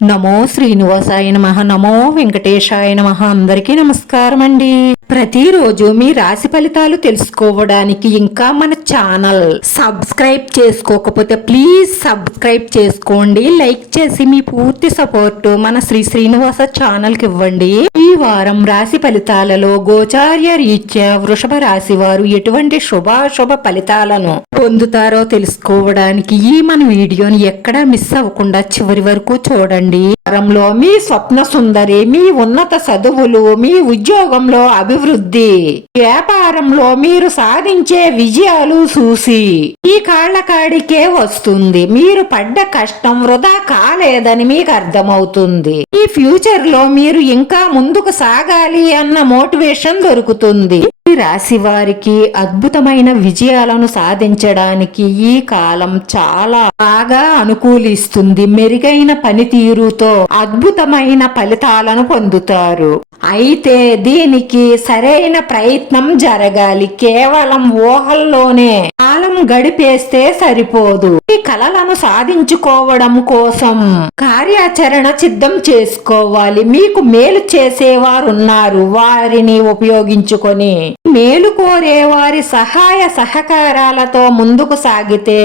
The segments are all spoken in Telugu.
నమో శ్రీనివాసాయ నమః. నమో వెంకటేశాయ నమః. అందరికీ నమస్కారం అండి. ప్రతిరోజు మీ రాశి ఫలితాలు తెలుసుకోవడానికి ఇంకా మన ఛానల్ సబ్స్క్రైబ్ చేసుకోకపోతే ప్లీజ్ సబ్స్క్రైబ్ చేసుకోండి. లైక్ చేసి మీ పూర్తి సపోర్ట్ మన శ్రీనివాస ఛానల్ కి ఇవ్వండి. ఈ వారం రాశి ఫలితాలలో గోచార్య రీత్యా వృషభ రాశి వారు ఎటువంటి శుభాశుభ ఫలితాలను పొందుతారో తెలుసుకోవడానికి ఈ మన వీడియోని ఎక్కడా మిస్ అవ్వకుండా చివరి వరకు చూడండి. వారంలో మీ స్వప్న సుందరి, మీ ఉన్నత చదువులు, మీ ఉద్యోగంలో అభివృద్ధి, వ్యాపారంలో మీరు సాధించే విజయాలు చూసి ఈ కాళ్ళకాడికే వస్తుంది. మీరు పడ్డ కష్టం వృధా కాలేదని మీకు అర్థమవుతుంది. ఈ ఫ్యూచర్ లో మీరు ఇంకా ముందుకు సాగాలి అన్న మోటివేషన్ దొరుకుతుంది. ఈ రాశి వారికి అద్భుతమైన విజయాలను సాధించడానికి ఈ కాలం చాలా బాగా అనుకూలిస్తుంది. మెరుగైన పనితీరుతో అద్భుతమైన ఫలితాలను పొందుతారు. అయితే దీనికి సరైన ప్రయత్నం జరగాలి. కేవలం ఊహల్లోనే కాలం గడిపేస్తే సరిపోదు. ఈ కలలను సాధించుకోవడం కోసం కార్యాచరణ సిద్ధం చేసుకోవాలి. మీకు మేలు చేసేవారున్నారు, వారిని ఉపయోగించుకొని మేలు కోరే వారి సహాయ సహకారాలతో ముందుకు సాగితే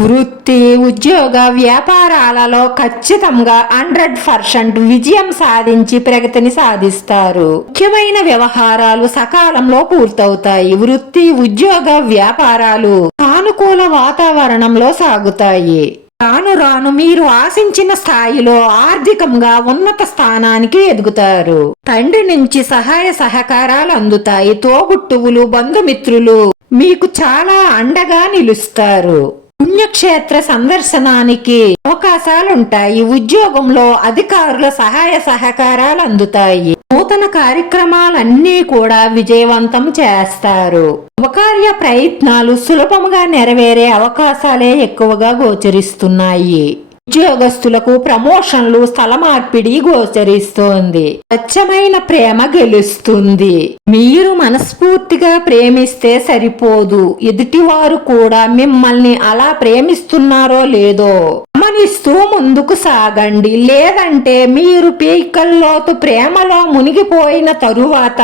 వృత్తి, ఉద్యోగ, వ్యాపారాలలో ఖచ్చితంగా 100% విజయం సాధించి ప్రగతిని సాధిస్తారు. ముఖ్యమైన వ్యవహారాలు సకాలంలో పూర్తవుతాయి. వృత్తి, ఉద్యోగ, వ్యాపారాలు సానుకూల వాతావరణంలో సాగుతాయి. రాను రాను మీరు ఆశించిన స్థాయిలో ఆర్థికంగా ఉన్నత స్థానానికి ఎదుగుతారు. తండ్రి నుంచి సహాయ సహకారాలు అందుతాయి. తోబుట్టువులు, బంధుమిత్రులు మీకు చాలా అండగా నిలుస్తారు. పుణ్యక్షేత్ర సందర్శనానికి అవకాశాలుంటాయి. ఉద్యోగంలో అధికారుల సహాయ సహకారాలు అందుతాయి. నూతన కార్యక్రమాలన్నీ కూడా విజయవంతం చేస్తారు. శుభకార్య ప్రయత్నాలు సులభంగా నెరవేరే అవకాశాలే ఎక్కువగా గోచరిస్తున్నాయి. ఉద్యోగస్తులకు ప్రమోషన్లు, స్థల మార్పిడి గోచరిస్తోంది. స్వచ్ఛమైన ప్రేమ గెలుస్తుంది. మీరు మనస్ఫూర్తిగా ప్రేమిస్తే సరిపోదు, ఎదుటివారు కూడా మిమ్మల్ని అలా ప్రేమిస్తున్నారో లేదో గమనిస్తూ ముందుకు సాగండి. లేదంటే మీరు పీకల్లోతు ప్రేమలో మునిగిపోయిన తరువాత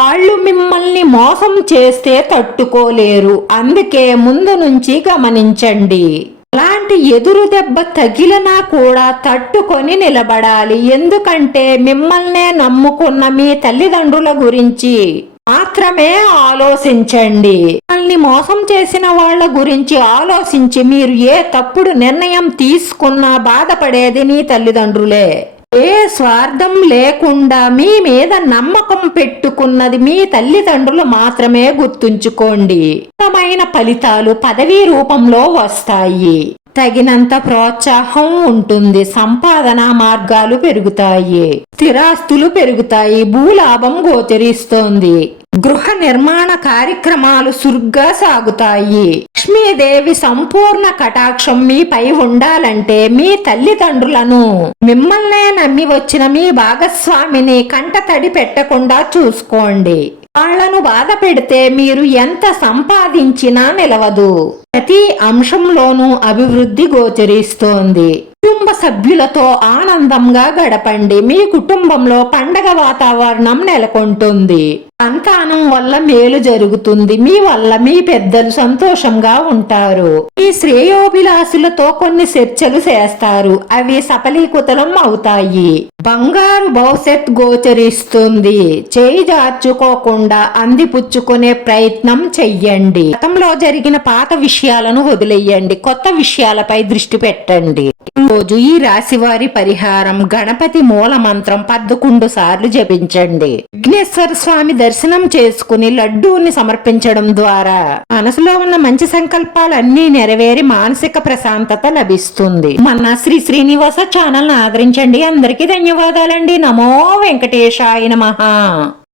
వాళ్ళు మిమ్మల్ని మోసం చేస్తే తట్టుకోలేరు. అందుకే ముందు నుంచి గమనించండి. అలాంటి ఎదురు దెబ్బ తగిలినా కూడా తట్టుకొని నిలబడాలి. ఎందుకంటే మిమ్మల్నే నమ్ముకున్న మీ తల్లిదండ్రుల గురించి మాత్రమే ఆలోచించండి. మిమ్మల్ని మోసం చేసిన వాళ్ళ గురించి ఆలోచించి మీరు ఏ తప్పుడు నిర్ణయం తీసుకున్నా బాధపడేది నీ తల్లిదండ్రులే. ఏ స్వార్థం లేకుండా మీ మీద నమ్మకం పెట్టుకున్నది మీ తల్లిదండ్రులు మాత్రమే. గుర్తుంచుకోండి. ఉత్తమమైన ఫలితాలు పదవీ రూపంలో వస్తాయి. తగినంత ప్రోత్సాహం ఉంటుంది. సంపాదన మార్గాలు పెరుగుతాయి. స్థిరాస్తులు పెరుగుతాయి. భూలాభం గోచరిస్తోంది. గృహ నిర్మాణ కార్యక్రమాలు సురుగ్గా సాగుతాయి. లక్ష్మీదేవి సంపూర్ణ కటాక్షం మీపై ఉండాలంటే మీ తల్లిదండ్రులను, మిమ్మల్నే నమ్మి వచ్చిన మీ భాగస్వామిని కంటతడి పెట్టకుండా చూసుకోండి. వాళ్లను బాధ పెడితే మీరు ఎంత సంపాదించినా నిలవదు. ప్రతి అంశంలోనూ అభివృద్ధి గోచరిస్తోంది. కుటుంబ సభ్యులతో ఆనందంగా గడపండి. మీ కుటుంబంలో పండగ వాతావరణం నెలకొంటుంది. సంతానం వల్ల మేలు జరుగుతుంది. మీ వల్ల మీ పెద్దలు సంతోషంగా ఉంటారు. మీ శ్రేయోభిలాషులతో కొన్ని చర్చలు చేస్తారు. అవి సఫలీకృతం అవుతాయి. బంగారు భవిష్యత్ గోచరిస్తుంది. చేయి జార్చుకోకుండా అందిపుచ్చుకునే ప్రయత్నం చెయ్యండి. గతంలో జరిగిన పాత విషయాలను వదిలేయండి. కొత్త విషయాలపై దృష్టి పెట్టండి. రోజు ఈ రాశి వారి పరిహారం: గణపతి మూల మంత్రం 11 సార్లు జపించండి. విఘ్నేశ్వర స్వామి దర్శనం చేసుకుని లడ్డూని సమర్పించడం ద్వారా మనసులో ఉన్న మంచి సంకల్పాలన్నీ నెరవేరి మానసిక ప్రశాంతత లభిస్తుంది. మన శ్రీనివాస ఛానల్ ఆదరించండి. అందరికీ ధన్యవాదాలండి. నమో వెంకటేశాయ నమః.